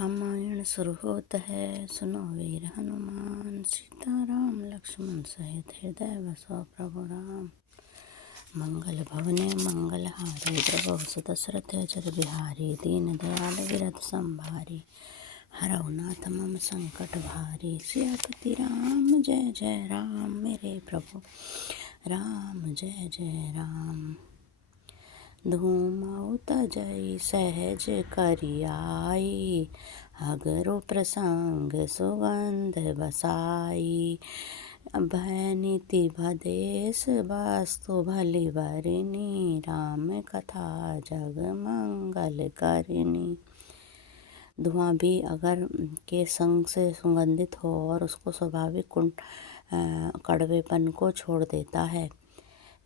रामायण शुरू होता है। सुनो वीर हनुमान, सीताराम लक्ष्मण सहित हृदय बसो प्रभु राम। मंगल भवने मंगल हारी, प्रभु दशरथ जर बिहारी। दीन दयाल विरत संभारी, हरौ नाथ मम संकट भारी। सियापति राम जय जय राम, मेरे प्रभु राम जय जय राम। धूमौ तजई सहज करियाई, अगरु प्रसंग सुगंध बसाई। भय नीति भदेश वास्तु भली बरिनी, राम कथा जग मंगल करिनी। धुआं भी अगर के संग से सुगंधित हो और उसको स्वाभाविक कड़वेपन को छोड़ देता है।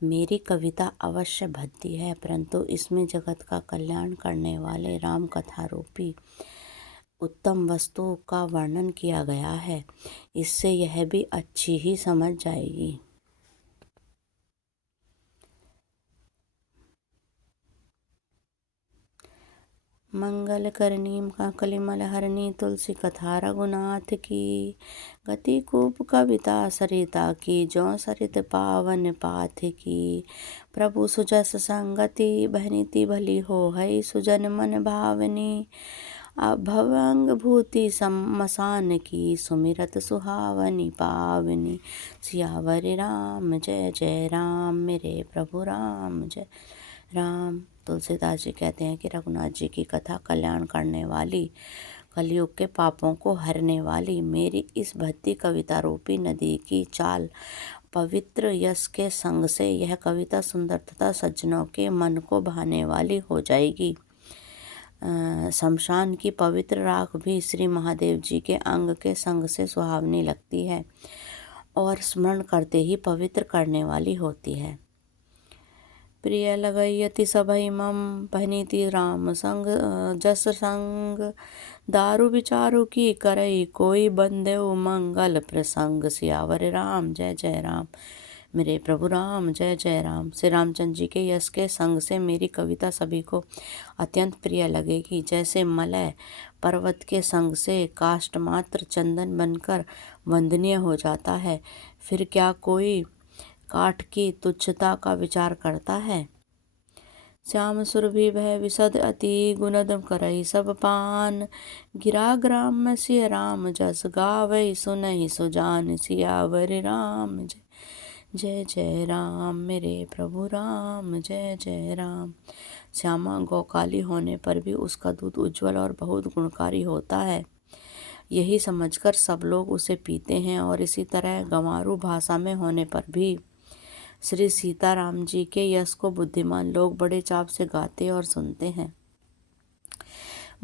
मेरी कविता अवश्य भद्दी है, परंतु इसमें जगत का कल्याण करने वाले राम कथा रूपी उत्तम वस्तु का वर्णन किया गया है। इससे यह भी अच्छी ही समझ जाएगी। मंगल करनी कलिमल हरनी, तुलसी कथा रघुनाथ की। गति कूप कविता सरिता की, जो सरित पावन पाथ की। प्रभु सुजस संगति, भनिति भली हो है सुजन मन भावनी। भवंग भूति मसान की, सुमिरत सुहावनी पावनी। सियावर राम जय जय राम, मेरे प्रभु राम जय राम। तुलसीदास जी कहते हैं कि रघुनाथ जी की कथा कल्याण करने वाली, कलयुग के पापों को हरने वाली मेरी इस भक्ति कविता रूपी नदी की चाल पवित्र यश के संग से यह कविता सुंदर तथा सज्जनों के मन को भाने वाली हो जाएगी। शमशान की पवित्र राख भी श्री महादेव जी के अंग के संग से सुहावनी लगती है और स्मरण करते ही पवित्र करने वाली होती है। प्रिय लगयति सभई मम, भनिति राम संग जस संग। दारु विचारु की करई, कोई बंदेव मंगल प्रसंग। सियावर राम जय जय राम, मेरे प्रभु राम जय जय राम। श्री रामचंद्र जी के यश के संग से मेरी कविता सभी को अत्यंत प्रिय लगेगी। जैसे मलय पर्वत के संग से काष्ठ मात्र चंदन बनकर वंदनीय हो जाता है, फिर क्या कोई काठ की तुच्छता का विचार करता है। श्याम सुरभि भय विशद अति, गुणद करई सब पान। गिरा ग्राम में सिय राम जस, गावई सुनहि सुजान। सियावर राम जय जय जय राम, मेरे प्रभु राम जय जय राम। श्यामा गौकाली होने पर भी उसका दूध उज्जवल और बहुत गुणकारी होता है, यही समझकर सब लोग उसे पीते हैं। और इसी तरह गंवारू भाषा में होने पर भी श्री सीताराम जी के यश को बुद्धिमान लोग बड़े चाव से गाते और सुनते हैं।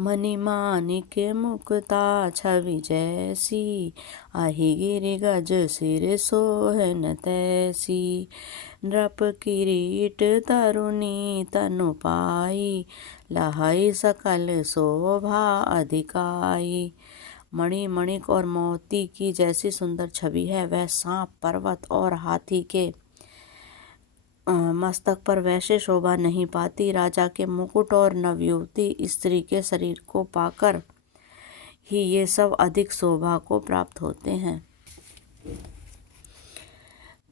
मणि माणिक मुक्ता छवि जैसी, आही गिरि गज सिर सोहन तैसी। नृप किरीट तरुणी तनु पाई, लहई सकल शोभा अधिकाई। मणि मणिक और मोती की जैसी सुंदर छवि है, वह सांप पर्वत और हाथी के मस्तक पर वैसे शोभा नहीं पाती। राजा के मुकुट और नवयुवती स्त्री के शरीर को पाकर ही ये सब अधिक शोभा को प्राप्त होते हैं।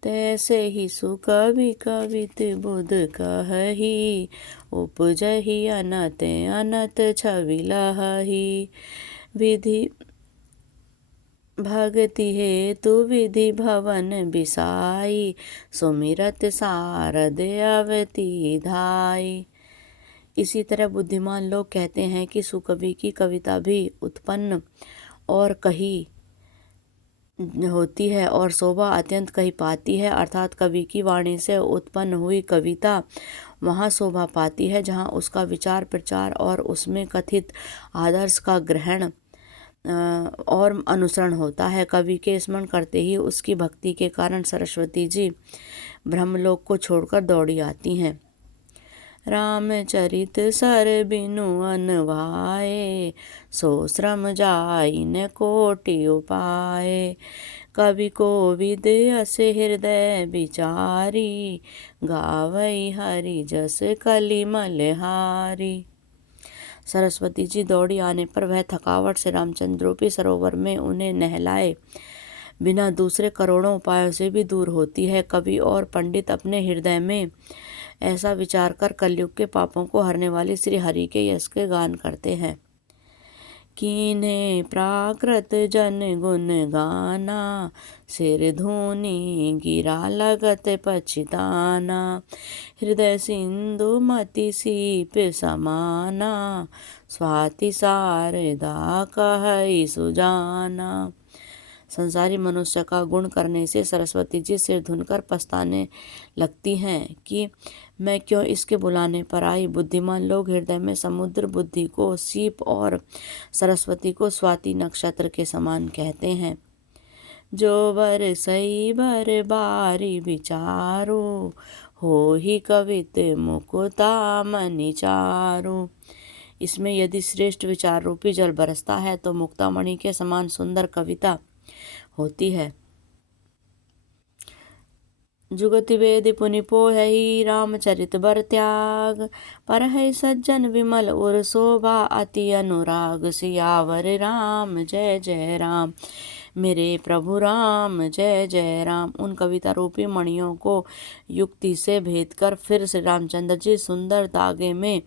तैसे ही सुकवि कवित बुध कहही, उपजहि अनत अनत छवि लहही। विधि भगति हेतु विधि भवन बिसाई, सुमिरत सारद अवति धाई। इसी तरह बुद्धिमान लोग कहते हैं कि सुकवि की कविता भी उत्पन्न और कही होती है और शोभा अत्यंत कही पाती है। अर्थात कवि की वाणी से उत्पन्न हुई कविता वहाँ शोभा पाती है जहाँ उसका विचार प्रचार और उसमें कथित आदर्श का ग्रहण और अनुसरण होता है। कवि के स्मरण करते ही उसकी भक्ति के कारण सरस्वती जी ब्रह्मलोक को छोड़कर दौड़ी आती हैं। रामचरित सर बिनु अनवाए, सो श्रम जाई न कोटि उपाय। कवि कोविद अस हृदय विचारी, गावई हरि जस कलिमल हारी। सरस्वती जी दौड़ी आने पर वह थकावट से रामचंद्र रूपी सरोवर में उन्हें नहलाए बिना दूसरे करोड़ों उपायों से भी दूर होती है। कवि और पंडित अपने हृदय में ऐसा विचार कर कलयुग के पापों को हरने वाली श्री हरि के यश के गान करते हैं। कीन्हे प्राकृत जन गुण गाना, सिर धूनी गिरा लगत पछिताना, हृदय सिंधु मति सीप समाना, स्वाति शारदा कहई सुजाना। संसारी मनुष्य का गुण करने से सरस्वती जी सिर धुनकर पछताने लगती हैं कि मैं क्यों इसके बुलाने पर आई। बुद्धिमान लोग हृदय में समुद्र बुद्धि को सीप और सरस्वती को स्वाति नक्षत्र के समान कहते हैं। जो बर सई बर बारी विचारो, हो ही कवित मुकुता मणि चारो। इसमें यदि श्रेष्ठ विचार रूपी जल बरसता है तो मुक्तामणि के समान सुंदर कविता होती है। जुगति वेद पुनि पोहि रामचरित बर त्याग, पर है सज्जन विमल उर शोभा अति अनुराग। सियावर राम जय जय राम, मेरे प्रभु राम जय जय राम। उन कविता रूपी मणियों को युक्ति से भेद कर फिर श्री रामचंद्र जी सुंदर धागे में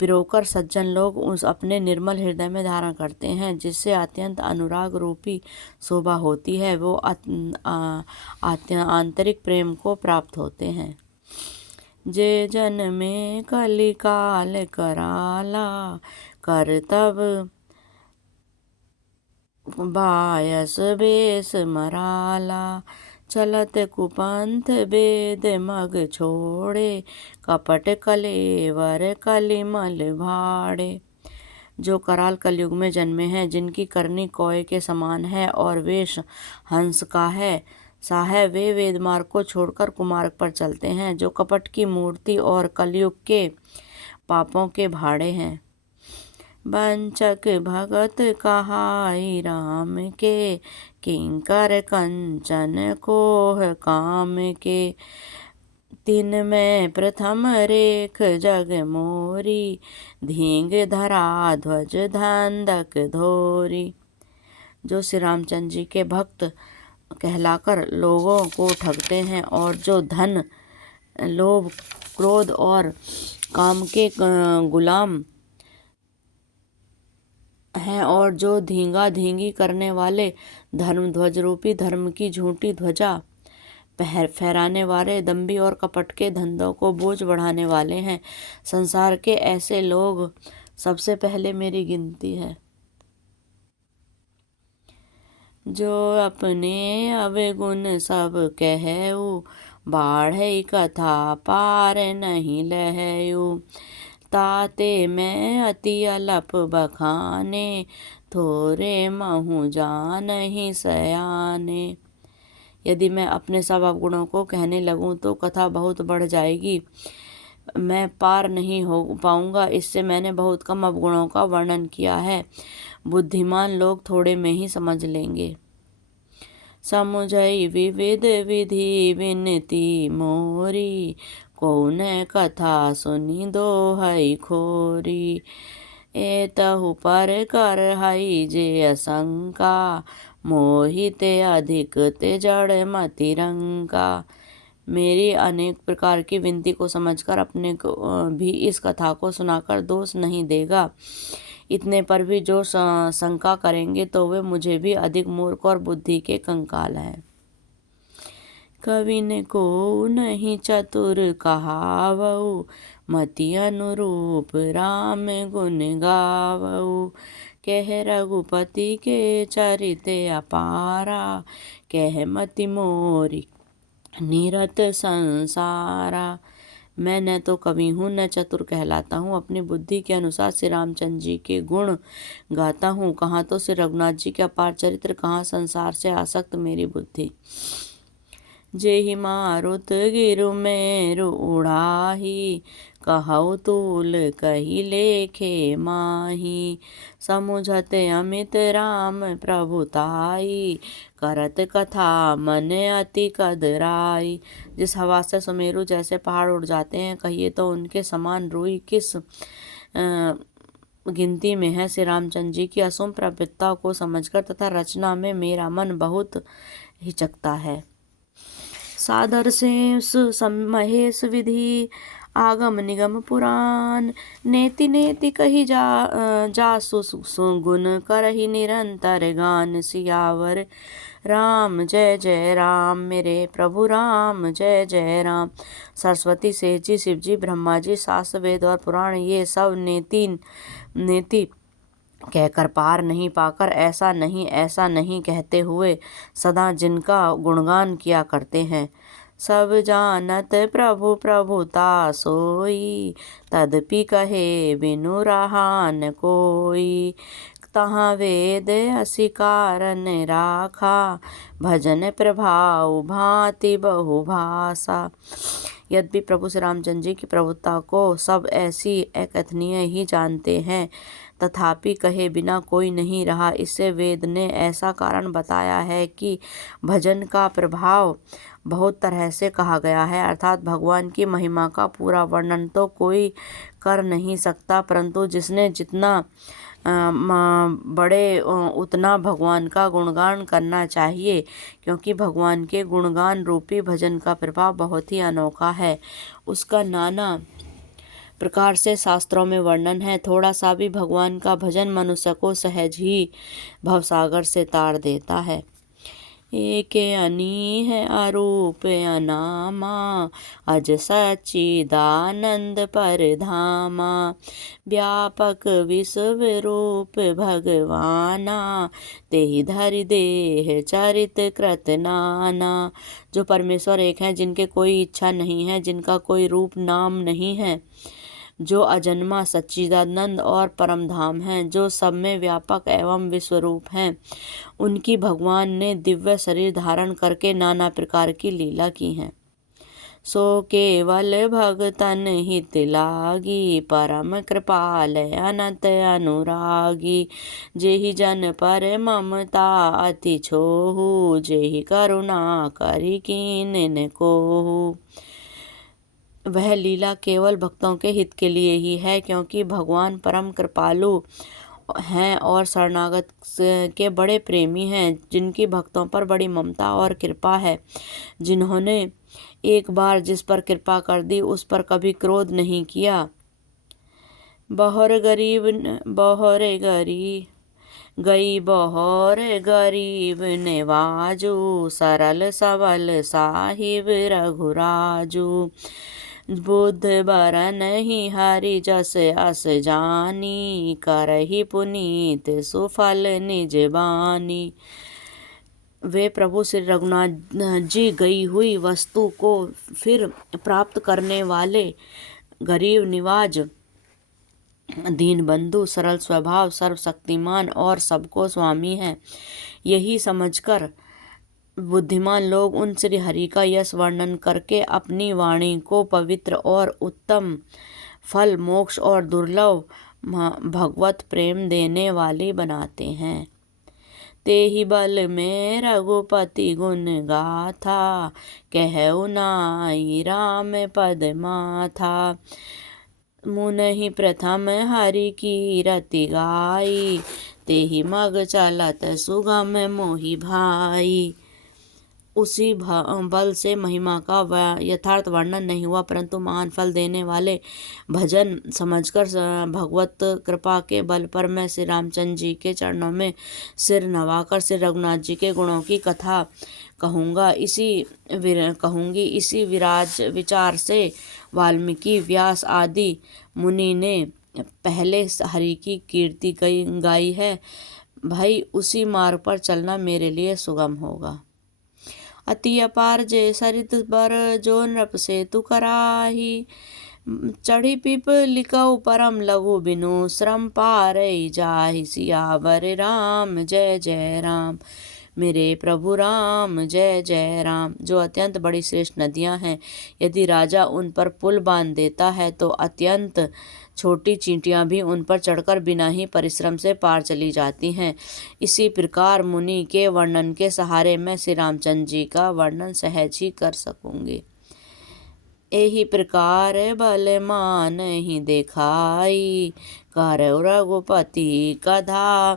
पिरोकर सज्जन लोग उस अपने निर्मल हृदय में धारण करते हैं, जिससे अत्यंत अनुराग रूपी शोभा होती है। वो आंतरिक प्रेम को प्राप्त होते हैं। जे जन में कली काल कराला, कर तब बायस बेस मराला, चलत कुपंथ वेद मग छोड़े, कपट कलेवर कलिमल भाड़े। जो कराल कलयुग में जन्मे हैं, जिनकी करनी कोय के समान है और वेश हंस का है, साहे वे वेद मार्ग को छोड़कर कुमार्ग पर चलते हैं। जो कपट की मूर्ति और कलयुग के पापों के भाड़े हैं। वंचक भगत कहाई राम के, किंकर कंचन कोह काम के। तीन में प्रथम रेख जग मोरी, धींग धरा ध्वज धंधक धोरी। जो श्री रामचंद्र जी के भक्त कहलाकर लोगों को ठगते हैं और जो धन लोभ क्रोध और काम के गुलाम हैं और जो धींगा धींगी करने वाले धर्म ध्वज रूपी धर्म की झूठी ध्वजा फहराने वाले दंभी और कपट के धंधों को बोझ बढ़ाने वाले हैं। संसार के ऐसे लोग सबसे पहले मेरी गिनती है। जो अपने अवगुण सब कहऊ, बाढ़ई कथा पार नहीं लहऊ। ताते मैं अति अलप बखाने, थोरे महु जानहि सयाने। यदि मैं अपने सब अवगुणों को कहने लगूं तो कथा बहुत बढ़ जाएगी, मैं पार नहीं हो पाऊंगा। इससे मैंने बहुत कम अवगुणों का वर्णन किया है, बुद्धिमान लोग थोड़े में ही समझ लेंगे। समुझई विविध विधि विनती मोरी, कौन कथा सुनी दोहई खोरी। एतहु पर कर हई जे असंका, मोहिते अधिक ते जड़ मति रंका। मेरी अनेक प्रकार की विनती को समझकर अपने को भी इस कथा को सुनाकर दोष नहीं देगा। इतने पर भी जो शंका करेंगे तो वे मुझे भी अधिक मूर्ख और बुद्धि के कंकाल हैं। कविन को नहीं चतुर कहावऊ, मति अनुरूप राम गुण गावऊ। कह रघुपति के चरित अपारा, कह मति मोरी निरत संसारा। मैं न तो कवि हूँ न चतुर कहलाता हूँ, अपनी बुद्धि के अनुसार श्री रामचंद्र जी के गुण गाता हूँ। कहाँ तो श्री रघुनाथ जी के अपार चरित्र, कहाँ संसार से आसक्त मेरी बुद्धि। जेहि मारुत गिरु मेरु उड़ाही, कहु तूल कही लेखे माही। समुझत अमित राम प्रभुताई, करत कथा मन अति कदराई। जिस हवा से सुमेरु जैसे पहाड़ उड़ जाते हैं, कहिए तो उनके समान रूई किस गिनती में है। श्री रामचंद्र जी की असुम प्रवृत्ता को समझकर तथा रचना में मेरा मन बहुत हिचकता है। सादर से महेश विधि आगम निगम पुराण, नेति नेति कही जा सुगुन करहि निरंतर गान। सियावर राम जय जय राम, मेरे प्रभु राम जय जय राम। सरस्वती, शेष जी, शिव जी, ब्रह्मा जी, शास्त्र, वेद और पुराण ये सब नेति कहकर पार नहीं पाकर ऐसा नहीं कहते हुए सदा जिनका गुणगान किया करते हैं। सब जानत प्रभु प्रभुता सोई, तदपि कहे बिनु रहा न कोई। तहाँ वेद असी कारण राखा, भजन प्रभाव भांति बहुभाषा। यद्यपि प्रभु श्री रामचंद्र जी की प्रभुता को सब ऐसी अकथनीय ही जानते हैं, तथापि कहे बिना कोई नहीं रहा। इससे वेद ने ऐसा कारण बताया है कि भजन का प्रभाव बहुत तरह से कहा गया है, अर्थात भगवान की महिमा का पूरा वर्णन तो कोई कर नहीं सकता, परंतु जिसने जितना बड़े उतना भगवान का गुणगान करना चाहिए, क्योंकि भगवान के गुणगान रूपी भजन का प्रभाव बहुत ही अनोखा है। उसका नाना प्रकार से शास्त्रों में वर्णन है। थोड़ा सा भी भगवान का भजन मनुष्य को सहज ही भवसागर से तार देता है। एक अनी है अरूप अनामा, अज सच्चिदानंद परधामा। व्यापक विश्व रूप भगवाना, तेहि धरि देह चरित कृत नाना। जो परमेश्वर एक हैं, जिनके कोई इच्छा नहीं है, जिनका कोई रूप नाम नहीं है, जो अजन्मा सच्चिदानंद और परम धाम हैं, जो सब में व्यापक एवं विश्वरूप हैं, उनकी भगवान ने दिव्य शरीर धारण करके नाना प्रकार की लीला की हैं। सो केवल भगतन हित लागी, परम कृपाल अनंत अनुरागी। जेहि जन पर ममता अति छोहु, जेहि करुणा करि कीन्ह कोहु। वह लीला केवल भक्तों के हित के लिए ही है, क्योंकि भगवान परम कृपालु हैं और शरणागत के बड़े प्रेमी हैं, जिनकी भक्तों पर बड़ी ममता और कृपा है। जिन्होंने एक बार जिस पर कृपा कर दी, उस पर कभी क्रोध नहीं किया। बहोर गरीब नेवाजू, सरल सबल साहिब रघुराजू। बुद्ध बर नहीं हरि जस अस जानी, करहि पुनीत सुफल निज बानी। वे प्रभु श्री रघुनाथ जी गई हुई वस्तु को फिर प्राप्त करने वाले, गरीब निवाज, दीन बंधु, सरल स्वभाव, सर्वशक्तिमान और सबको स्वामी हैं। यही समझकर बुद्धिमान लोग उन श्री हरि का यश वर्णन करके अपनी वाणी को पवित्र और उत्तम फल, मोक्ष और दुर्लभ भगवत प्रेम देने वाली बनाते हैं। तेहि बल में रघुपति गुण गाथा, कहु नाई राम पद माथा। मुनहि प्रथम हरि की रति गाई, तेहि मग चलत सुगम मोहि भाई। उसी बल से महिमा का यथार्थ वर्णन नहीं हुआ, परंतु महान फल देने वाले भजन समझकर भगवत कृपा के बल पर मैं श्री रामचंद्र जी के चरणों में सिर नवाकर श्री रघुनाथ जी के गुणों की कथा कहूँगी। इसी विचार से वाल्मीकि, व्यास आदि मुनि ने पहले हरि की कीर्ति गाई है। भाई, उसी मार्ग पर चलना मेरे लिए सुगम होगा। अति अपार जे सरित बर, जो नृप सेतु कराही। चढ़ी पिप लिकऊ परम लघु, बिनु श्रम पारई जाहि। सियावर राम जय जय राम, मेरे प्रभु राम जय जय राम। जो अत्यंत बड़ी श्रेष्ठ नदियां हैं, यदि राजा उन पर पुल बांध देता है तो अत्यंत छोटी चींटियां भी उन पर चढ़कर बिना ही परिश्रम से पार चली जाती हैं। इसी प्रकार मुनि के वर्णन के सहारे मैं श्री रामचंद्र जी का वर्णन सहज ही कर सकूंगी। एही प्रकार बलमान ही दिखाई, करौ रघुपति कथा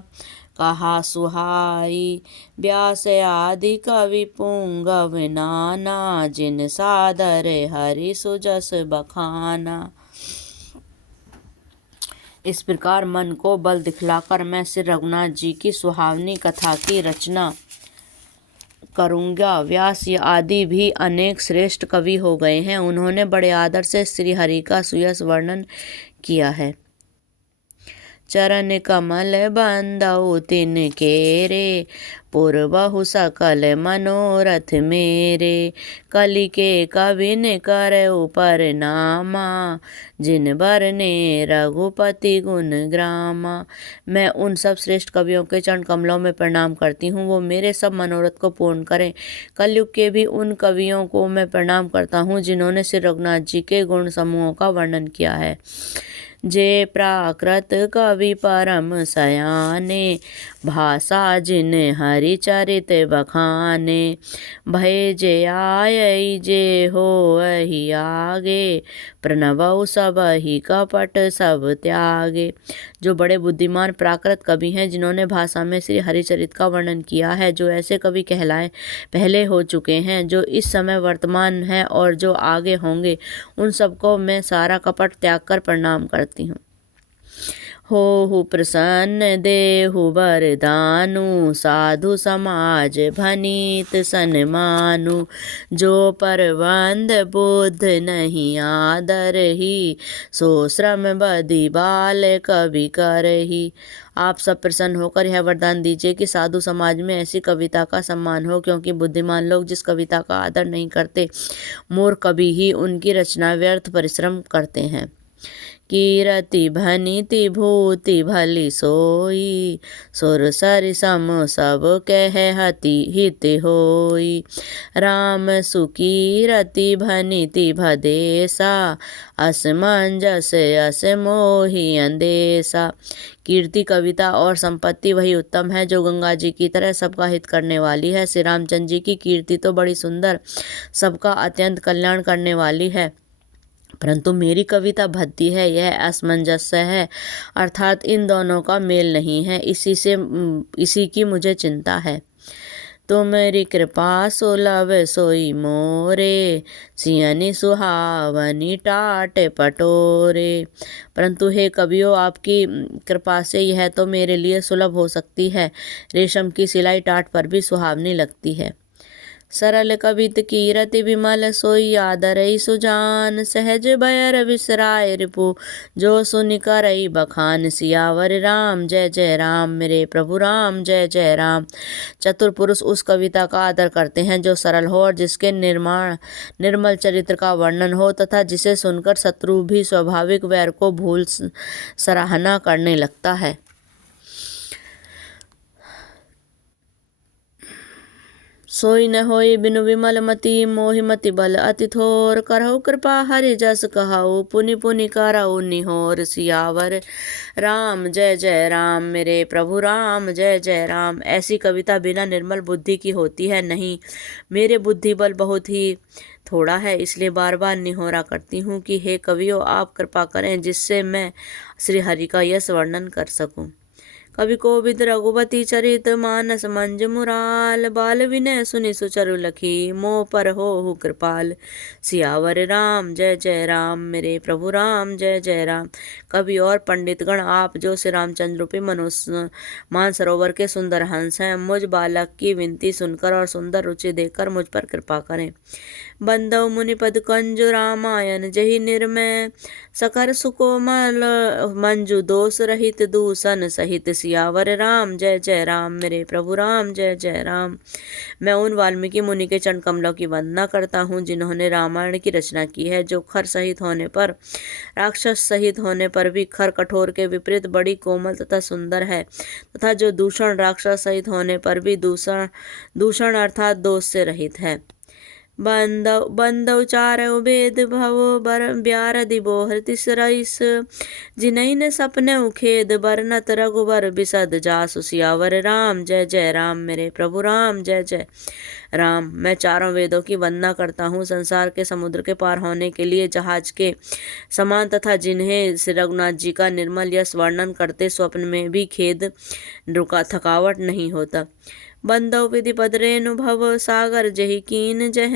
कहा सुहाई। व्यास आदि कवि पुंगव नाना, जिन सादर हरि सुजस बखाना। इस प्रकार मन को बल दिखलाकर मैं श्री रघुनाथ जी की सुहावनी कथा की रचना करूँगा। व्यास आदि भी अनेक श्रेष्ठ कवि हो गए हैं। उन्होंने बड़े आदर से श्री हरि का सुयश वर्णन किया है। चरण कमल बंदौ तिनके रे, पूर्वहु सकल मनोरथ मेरे। कलि के कविन करौ परनामा, जिन बरने रघुपति गुण ग्रामा। मैं उन सब श्रेष्ठ कवियों के चरण कमलों में प्रणाम करती हूँ, वो मेरे सब मनोरथ को पूर्ण करें। कलयुग के भी उन कवियों को मैं प्रणाम करता हूँ जिन्होंने श्री रघुनाथ जी के गुण समूहों का वर्णन किया है। जे प्राकृत कवि परम सयाने, भाषा जिन हरिचरित बखाने। भय जे आयै जे होहि आगे, प्रणवौ सबहि कपट सब त्यागे। जो बड़े बुद्धिमान प्राकृत कवि हैं, जिन्होंने भाषा में श्री हरिचरित का वर्णन किया है, जो ऐसे कवि कहलाए पहले हो चुके हैं, जो इस समय वर्तमान है और जो आगे होंगे, उन सबको मैं सारा कपट त्याग कर प्रणाम करती हूँ। होहु प्रसन्न देहु वरदानु, साधु समाज भनीत सन्मानु। जो परबंध बुद्ध नहीं आदरहि, सो श्रम बधि बाल कवि करहि। आप सब प्रसन्न होकर यह वरदान दीजिए कि साधु समाज में ऐसी कविता का सम्मान हो, क्योंकि बुद्धिमान लोग जिस कविता का आदर नहीं करते, मूर्ख कवि ही उनकी रचना व्यर्थ परिश्रम करते हैं। कीरति भनिति भूति भली सोई, सुर सरि सम सब कह हति हित होई। राम सुकीरति भनिति भदेसा, असमंजस अस मोहि अंदेसा। कीर्ति, कविता और संपत्ति वही उत्तम है जो गंगा जी की तरह सबका हित करने वाली है। श्री रामचंद्र जी की कीर्ति तो बड़ी सुंदर, सबका अत्यंत कल्याण करने वाली है, परंतु मेरी कविता भद्दी है, यह असमंजस्य है, अर्थात इन दोनों का मेल नहीं है। इसी की मुझे चिंता है। तुमरी कृपा सुलभ सोई मोरे, सियनि सुहावनी टाट पटोरे। परंतु हे कवियों, आपकी कृपा से यह तो मेरे लिए सुलभ हो सकती है, रेशम की सिलाई टाट पर भी सुहावनी लगती है। सरल कवित कीरति विमल सोई आदरई सुजान, सहज भयर विसराय रिपु जो सुनि करई बखान। सियावर राम जय जय राम, मेरे प्रभु राम जय जय राम। चतुर पुरुष उस कविता का आदर करते हैं जो सरल हो और जिसके निर्मल चरित्र का वर्णन हो, तथा जिसे सुनकर शत्रु भी स्वाभाविक वैर को भूल सराहना करने लगता है। सोई न होई बिनु विमल मति, मोहि मति बल अति थोर। करहु कृपा हरि जस कहु, पुनि पुनि करहु निहोर। सियावर राम जय जय राम, मेरे प्रभु राम जय जय राम। ऐसी कविता बिना निर्मल बुद्धि की होती है नहीं। मेरे बुद्धि बल बहुत ही थोड़ा है, इसलिए बार बार निहोरा करती हूँ कि हे कवियों, आप कृपा करें जिससे मैं श्री हरि का यश वर्णन कर सकूँ। कवि कोविद रघुपति चरित, मानस मंज मुराल। बाल विनय सुनि सुचरु लखी, मोह पर होहु कृपाल। सियावर राम जय जय राम, मेरे प्रभु राम जय जय राम। कवि और पंडितगण, आप जो श्री रामचंद्र रूपी मानसरोवर के सुंदर हंस हैं, मुझ बालक की विनती सुनकर और सुंदर रुचि देखकर मुझ पर कृपा करें। बंदौ मुनिपद कंजु रामायण जहि निर्मय, सकर सुकोमल मंजु दोष रहित दूषण सहित। सियावर राम जय जय राम, मेरे प्रभु राम जय जय राम। मैं उन वाल्मीकि मुनि के चरण कमलों की वंदना करता हूँ जिन्होंने रामायण की रचना की है, जो खर सहित होने पर, राक्षस सहित होने पर भी खर कठोर के विपरीत बड़ी कोमल तथा सुंदर है, तथा जो दूषण राक्षस सहित होने पर भी दूषण अर्थात दोष से रहित है। बंदौ चारौ भेद भव बर ब्यार दिबोहर तिसरइस जिनहि न सपने खेद बरनत रघुबर बिसद जासु सियावर राम। जय जय राम मेरे प्रभु राम, जय जय राम। मैं चारों वेदों की वंदना करता हूँ संसार के समुद्र के पार होने के लिए जहाज के समान, तथा जिन्हें श्री रघुनाथ जी का निर्मल यश वर्णन करते स्वप्न में भी खेद रुका थकावट नहीं होता। बंदौ विधि पद रेणु भव सागर जहि कीन जह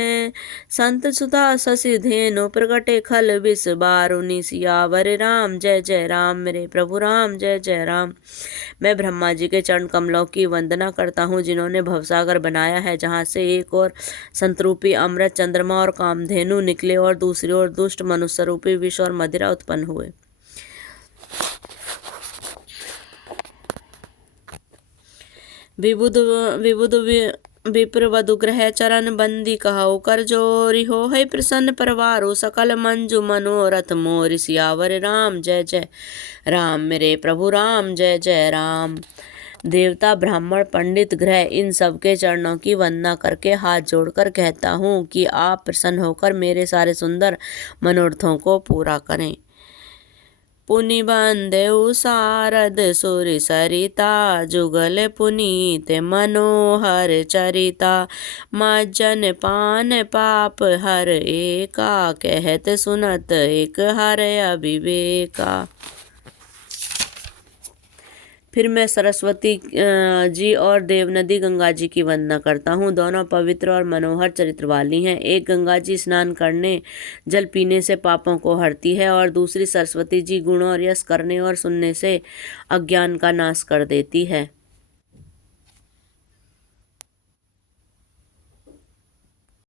संत सुधा शशि धेनु प्रगटे खल विष बारुनि सियावर राम। जय जय राम मेरे प्रभु राम, जय जय राम। मैं ब्रह्मा जी के चरण कमलों की वंदना करता हूँ जिन्होंने भवसागर बनाया है, जहाँ से एक और संतरूपी अमृत चंद्रमा और कामधेनु निकले और दूसरी ओर दुष्ट मनुष्य रूपी विष और मदिरा उत्पन्न हुए। विबुध विप्र वधुग्रह चरण बंदी कहु कर जोरी हो है प्रसन्न परवारो सकल मंजु मनोरथ मोर सियावर राम। जय जय राम मेरे प्रभु राम, जय जय राम। देवता ब्राह्मण पंडित ग्रह इन सबके चरणों की वंदना करके हाथ जोड़कर कहता हूँ कि आप प्रसन्न होकर मेरे सारे सुंदर मनोरथों को पूरा करें। पुनि बंदेउ सारद सुर सरिता जुगल पुनीत मनोहर चरिता मज्जन पान पाप हर एका कहत सुनत एक हर अविवेका। फिर मैं सरस्वती जी और देवनदी गंगा जी की वंदना करता हूँ। दोनों पवित्र और मनोहर चरित्र वाली हैं। एक गंगा जी स्नान करने जल पीने से पापों को हरती है और दूसरी सरस्वती जी गुण और यश करने और सुनने से अज्ञान का नाश कर देती है।